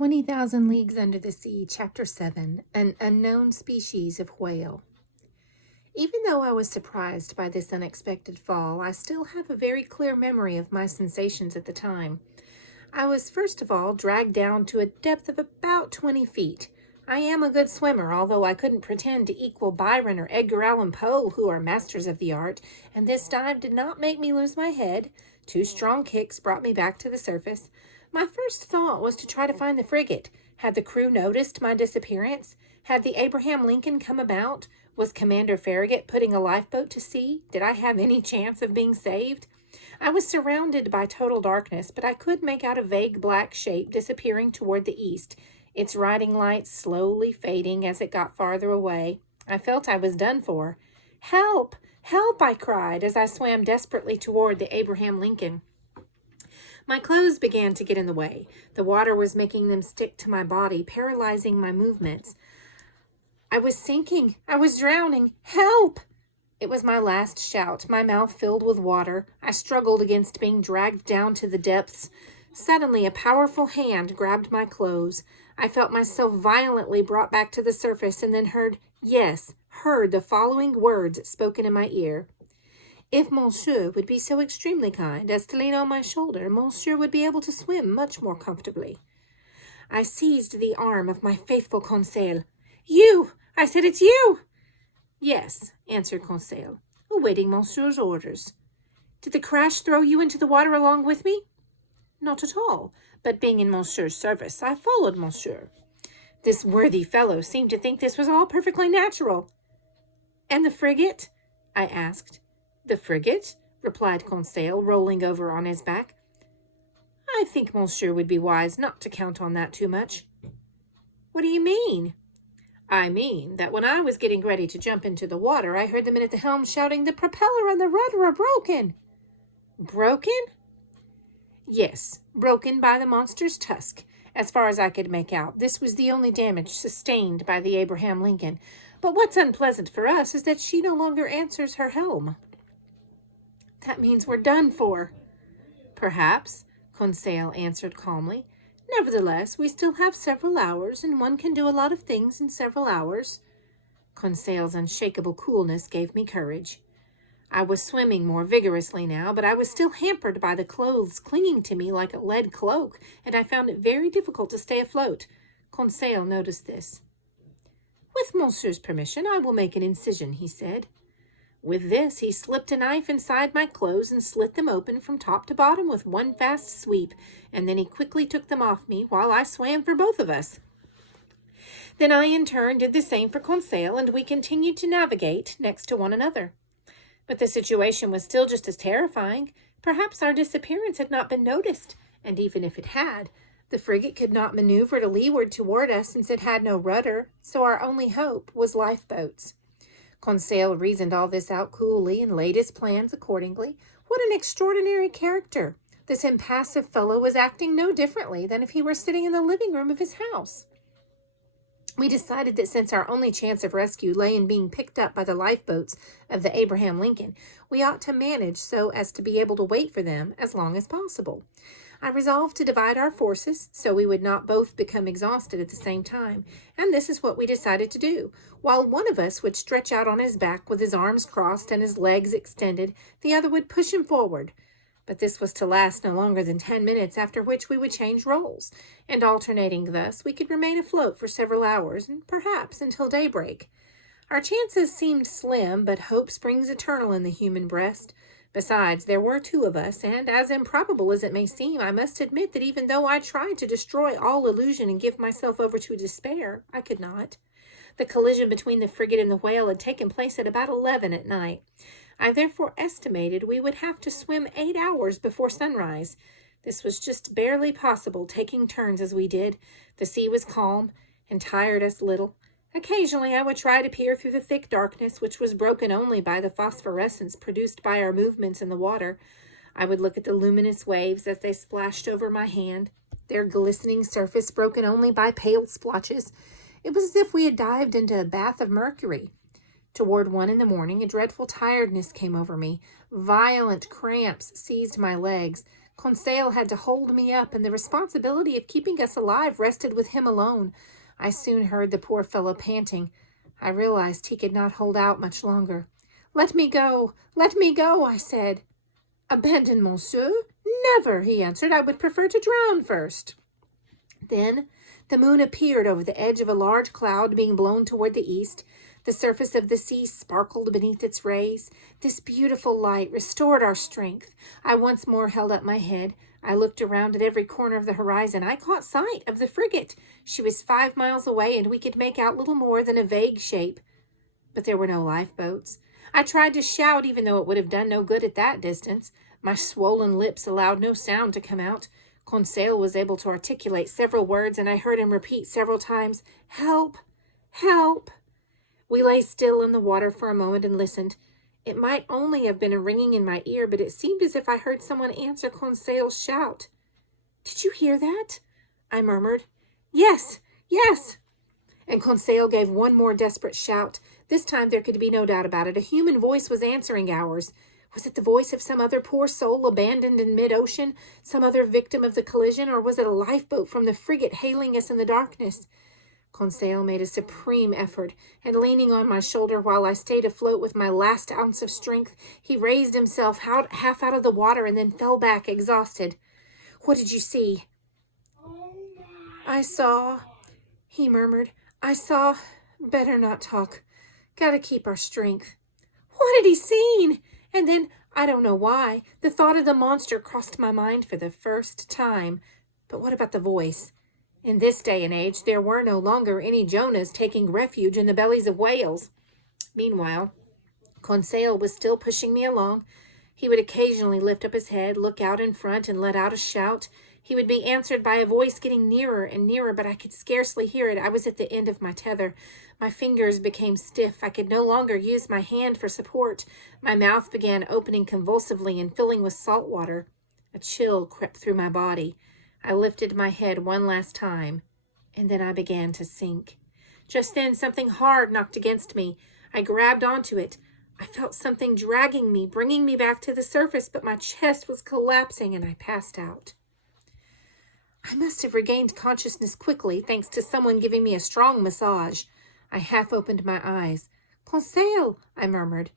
20,000 Leagues Under the Sea, Chapter 7, An Unknown Species of Whale. Even though I was surprised by this unexpected fall, I still have a very clear memory of my sensations at the time. I was first of all dragged down to a depth of about 20 feet. I am a good swimmer, although I couldn't pretend to equal Byron or Edgar Allan Poe, who are masters of the art, and this dive did not make me lose my head. 2 strong kicks brought me back to the surface. My first thought was to try to find the frigate. Had the crew noticed my disappearance? Had the Abraham Lincoln come about? Was Commander Farragut putting a lifeboat to sea? Did I have any chance of being saved? I was surrounded by total darkness, but I could make out a vague black shape disappearing toward the east, its riding lights slowly fading as it got farther away. I felt I was done for. "Help! Help!" I cried as I swam desperately toward the Abraham Lincoln. My clothes began to get in the way. The water was making them stick to my body, paralyzing my movements. I was sinking. I was drowning. "Help!" It was my last shout, my mouth filled with water. I struggled against being dragged down to the depths. Suddenly, a powerful hand grabbed my clothes. I felt myself violently brought back to the surface and then heard the following words spoken in my ear. "If Monsieur would be so extremely kind as to lean on my shoulder, Monsieur would be able to swim much more comfortably." I seized the arm of my faithful Conseil. "You!" I said, "it's you!" "Yes," answered Conseil, awaiting Monsieur's orders. "Did the crash throw you into the water along with me?" "Not at all, but being in Monsieur's service, I followed Monsieur." This worthy fellow seemed to think this was all perfectly natural. "And the frigate?" I asked. "The frigate?" replied Conseil, rolling over on his back. "I think Monsieur would be wise not to count on that too much." "What do you mean?" "I mean that when I was getting ready to jump into the water, I heard the men at the helm shouting, 'The propeller and the rudder are broken!'" "Broken?" "Yes, broken by the monster's tusk. As far as I could make out, this was the only damage sustained by the Abraham Lincoln. But what's unpleasant for us is that she no longer answers her helm." "That means we're done for." "Perhaps," Conseil answered calmly. "Nevertheless, we still have several hours, and one can do a lot of things in several hours." Conseil's unshakable coolness gave me courage. I was swimming more vigorously now, but I was still hampered by the clothes clinging to me like a lead cloak, and I found it very difficult to stay afloat. Conseil noticed this. "With Monsieur's permission, I will make an incision," he said. With this, he slipped a knife inside my clothes and slit them open from top to bottom with one fast sweep, and then he quickly took them off me while I swam for both of us. Then I in turn did the same for Conseil, and we continued to navigate next to one another. But the situation was still just as terrifying. Perhaps our disappearance had not been noticed, and even if it had, the frigate could not maneuver to leeward toward us since it had no rudder, so our only hope was lifeboats. Conseil reasoned all this out coolly and laid his plans accordingly. What an extraordinary character! This impassive fellow was acting no differently than if he were sitting in the living room of his house. We decided that since our only chance of rescue lay in being picked up by the lifeboats of the Abraham Lincoln, we ought to manage so as to be able to wait for them as long as possible. I resolved to divide our forces so we would not both become exhausted at the same time, and this is what we decided to do. While one of us would stretch out on his back with his arms crossed and his legs extended, the other would push him forward. But this was to last no longer than 10 minutes, after which we would change roles, and alternating thus, we could remain afloat for several hours, and perhaps until daybreak. Our chances seemed slim, but hope springs eternal in the human breast. Besides, there were 2 of us, and as improbable as it may seem, I must admit that even though I tried to destroy all illusion and give myself over to despair, I could not. The collision between the frigate and the whale had taken place at about 11 at night. I therefore estimated we would have to swim 8 hours before sunrise. This was just barely possible, taking turns as we did. The sea was calm and tired us little. Occasionally I would try to peer through the thick darkness, which was broken only by the phosphorescence produced by our movements in the water. I would look at the luminous waves as they splashed over my hand, their glistening surface broken only by pale splotches. It was as if we had dived into a bath of mercury. Toward 1 in the morning, a dreadful tiredness came over me. Violent cramps seized my legs. Conseil had to hold me up, and the responsibility of keeping us alive rested with him alone. I soon heard the poor fellow panting. I realized he could not hold out much longer. Let me go, I said. Abandon, monsieur? Never, he answered. I would prefer to drown first. Then the moon appeared over the edge of a large cloud being blown toward the east. The surface of the sea sparkled beneath its rays. This beautiful light restored our strength. I once more held up my head. I looked around at every corner of the horizon. I caught sight of the frigate. She was 5 miles away, and we could make out little more than a vague shape. But there were no lifeboats. I tried to shout, even though it would have done no good at that distance. My swollen lips allowed no sound to come out. Conseil was able to articulate several words, and I heard him repeat several times, "Help! Help!" We lay still in the water for a moment and listened. It might only have been a ringing in my ear, but it seemed as if I heard someone answer Conseil's shout. "Did you hear that?" I murmured. Yes, yes." And Conseil gave one more desperate shout. This time there could be no doubt about it. A human voice was answering ours. Was it the voice of some other poor soul abandoned in mid-ocean, some other victim of the collision, or was it a lifeboat from the frigate hailing us in the darkness? Conseil made a supreme effort, and leaning on my shoulder while I stayed afloat with my last ounce of strength, he raised himself half out of the water and then fell back exhausted. "What did you see?" "I saw," he murmured. "I saw. Better not talk. Gotta keep our strength." "What had he seen?" And then, I don't know why, the thought of the monster crossed my mind for the first time. But what about the voice? In this day and age, there were no longer any Jonahs taking refuge in the bellies of whales. Meanwhile, Conseil was still pushing me along. He would occasionally lift up his head, look out in front, and let out a shout. He would be answered by a voice getting nearer and nearer, but I could scarcely hear it. I was at the end of my tether. My fingers became stiff. I could no longer use my hand for support. My mouth began opening convulsively and filling with salt water. A chill crept through my body. I lifted my head one last time, and then I began to sink. Just then, something hard knocked against me. I grabbed onto it. I felt something dragging me, bringing me back to the surface, but my chest was collapsing and I passed out. I must have regained consciousness quickly, thanks to someone giving me a strong massage. I half opened my eyes. "Conseil," I murmured.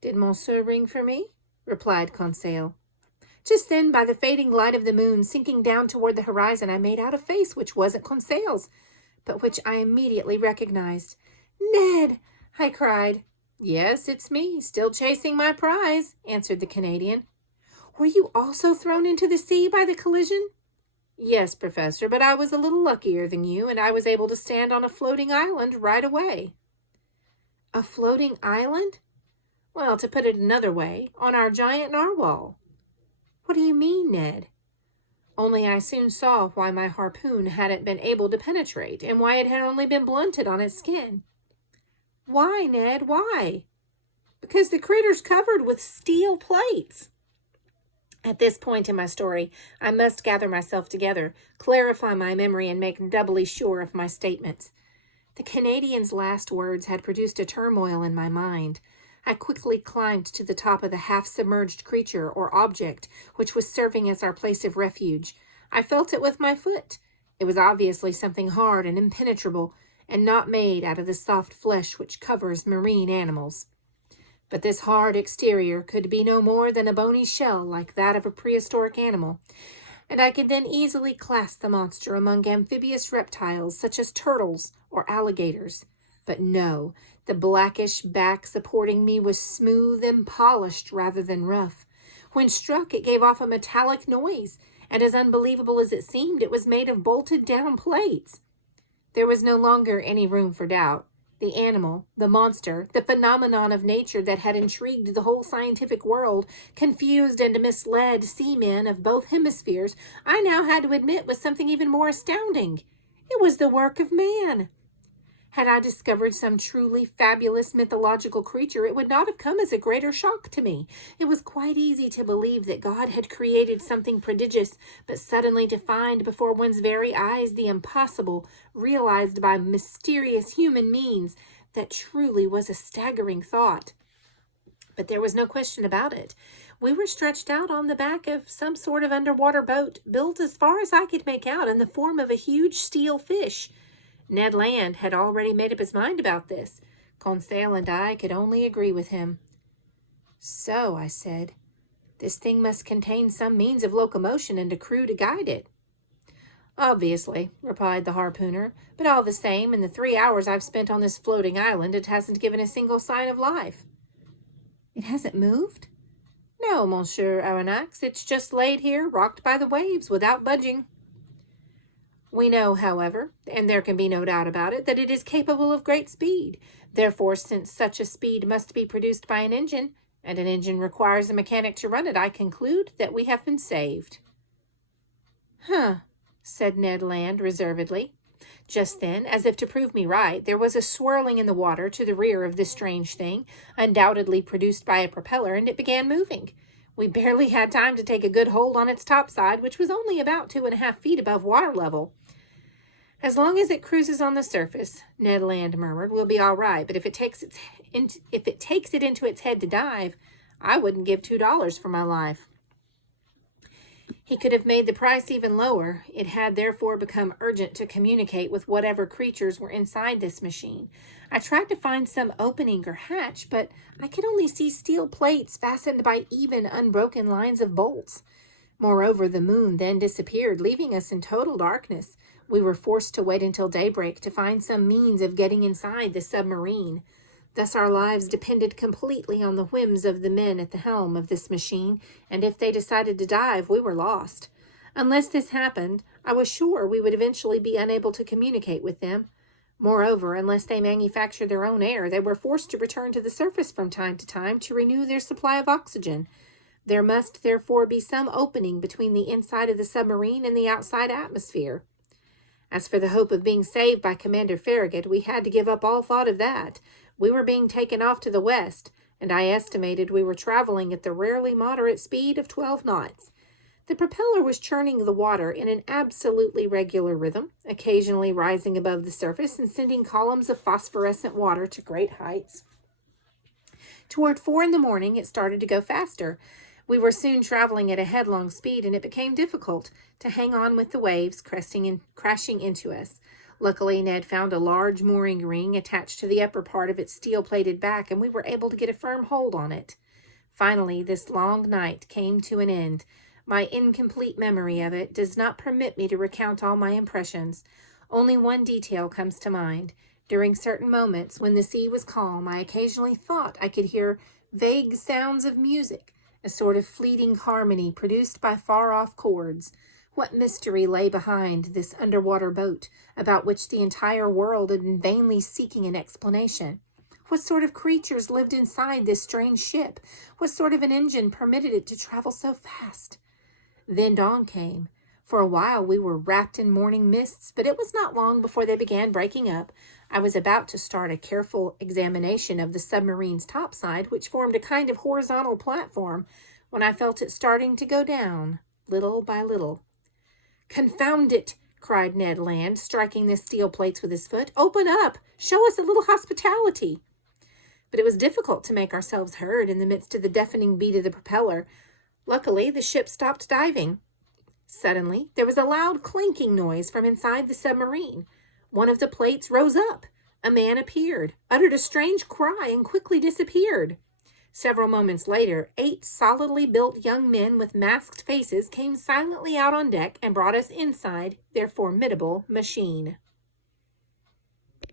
"Did Monsieur ring for me?" replied Conseil. Just then, by the fading light of the moon sinking down toward the horizon, I made out a face which wasn't Conseil's, but which I immediately recognized. "Ned!" I cried. "Yes, it's me, still chasing my prize," answered the Canadian. "Were you also thrown into the sea by the collision?" "Yes, Professor, but I was a little luckier than you, and I was able to stand on a floating island right away." "A floating island?" "Well, to put it another way, on our giant narwhal." "What do you mean, Ned?" "Only I soon saw why my harpoon hadn't been able to penetrate, and why it had only been blunted on its skin." "Why, Ned, why?" "Because the critter's covered with steel plates." At this point in my story, I must gather myself together, clarify my memory, and make doubly sure of my statements. The Canadian's last words had produced a turmoil in my mind. I quickly climbed to the top of the half-submerged creature or object which was serving as our place of refuge. I felt it with my foot. It was obviously something hard and impenetrable, and not made out of the soft flesh which covers marine animals. But this hard exterior could be no more than a bony shell like that of a prehistoric animal, and I could then easily class the monster among amphibious reptiles such as turtles or alligators. But no, the blackish back supporting me was smooth and polished rather than rough. When struck, it gave off a metallic noise, and as unbelievable as it seemed, it was made of bolted-down plates. There was no longer any room for doubt. The animal, the monster, the phenomenon of nature that had intrigued the whole scientific world, confused and misled seamen of both hemispheres, I now had to admit was something even more astounding. It was the work of man. Had I discovered some truly fabulous mythological creature, it would not have come as a greater shock to me. It was quite easy to believe that God had created something prodigious, but suddenly to find before one's very eyes the impossible, realized by mysterious human means, that truly was a staggering thought. But there was no question about it. We were stretched out on the back of some sort of underwater boat, built as far as I could make out in the form of a huge steel fish. Ned Land had already made up his mind about this. Conseil and I could only agree with him. So, I said, this thing must contain some means of locomotion and a crew to guide it. Obviously, replied the harpooner, but all the same, in the 3 hours I've spent on this floating island, it hasn't given a single sign of life. It hasn't moved? No, Monsieur Aronnax, it's just laid here, rocked by the waves, without budging. We know, however, and there can be no doubt about it, that it is capable of great speed. Therefore, since such a speed must be produced by an engine, and an engine requires a mechanic to run it, I conclude that we have been saved. Huh, said Ned Land reservedly. Just then, as if to prove me right, there was a swirling in the water to the rear of this strange thing, undoubtedly produced by a propeller, and it began moving. We barely had time to take a good hold on its topside, which was only about 2.5 feet above water level. As long as it cruises on the surface, Ned Land murmured, we'll be all right, but if it takes it into its head to dive, I wouldn't give $2 for my life. He could have made the price even lower. It had therefore become urgent to communicate with whatever creatures were inside this machine. I tried to find some opening or hatch, but I could only see steel plates fastened by even, unbroken lines of bolts. Moreover, the moon then disappeared, leaving us in total darkness. We were forced to wait until daybreak to find some means of getting inside the submarine. Thus our lives depended completely on the whims of the men at the helm of this machine, and if they decided to dive, we were lost. Unless this happened, I was sure we would eventually be unable to communicate with them. Moreover, unless they manufactured their own air, they were forced to return to the surface from time to time to renew their supply of oxygen. There must therefore be some opening between the inside of the submarine and the outside atmosphere. As for the hope of being saved by Commander Farragut, we had to give up all thought of that. We were being taken off to the west, and I estimated we were traveling at the rarely moderate speed of 12 knots. The propeller was churning the water in an absolutely regular rhythm, occasionally rising above the surface and sending columns of phosphorescent water to great heights. Toward 4 in the morning, it started to go faster. We were soon traveling at a headlong speed, and it became difficult to hang on with the waves crashing into us. Luckily, Ned found a large mooring ring attached to the upper part of its steel-plated back, and we were able to get a firm hold on it. Finally, this long night came to an end. My incomplete memory of it does not permit me to recount all my impressions. Only one detail comes to mind. During certain moments, when the sea was calm, I occasionally thought I could hear vague sounds of music, a sort of fleeting harmony produced by far-off chords. What mystery lay behind this underwater boat, about which the entire world had been vainly seeking an explanation? What sort of creatures lived inside this strange ship? What sort of an engine permitted it to travel so fast? Then dawn came. For a while we were wrapped in morning mists, but it was not long before they began breaking up. I was about to start a careful examination of the submarine's topside, which formed a kind of horizontal platform, when I felt it starting to go down, little by little. "Confound it!" cried Ned Land, striking the steel plates with his foot. "Open up! Show us a little hospitality!" But it was difficult to make ourselves heard in the midst of the deafening beat of the propeller. Luckily, the ship stopped diving. Suddenly, there was a loud clinking noise from inside the submarine. One of the plates rose up. A man appeared, uttered a strange cry, and quickly disappeared. Several moments later, 8 solidly built young men with masked faces came silently out on deck and brought us inside their formidable machine.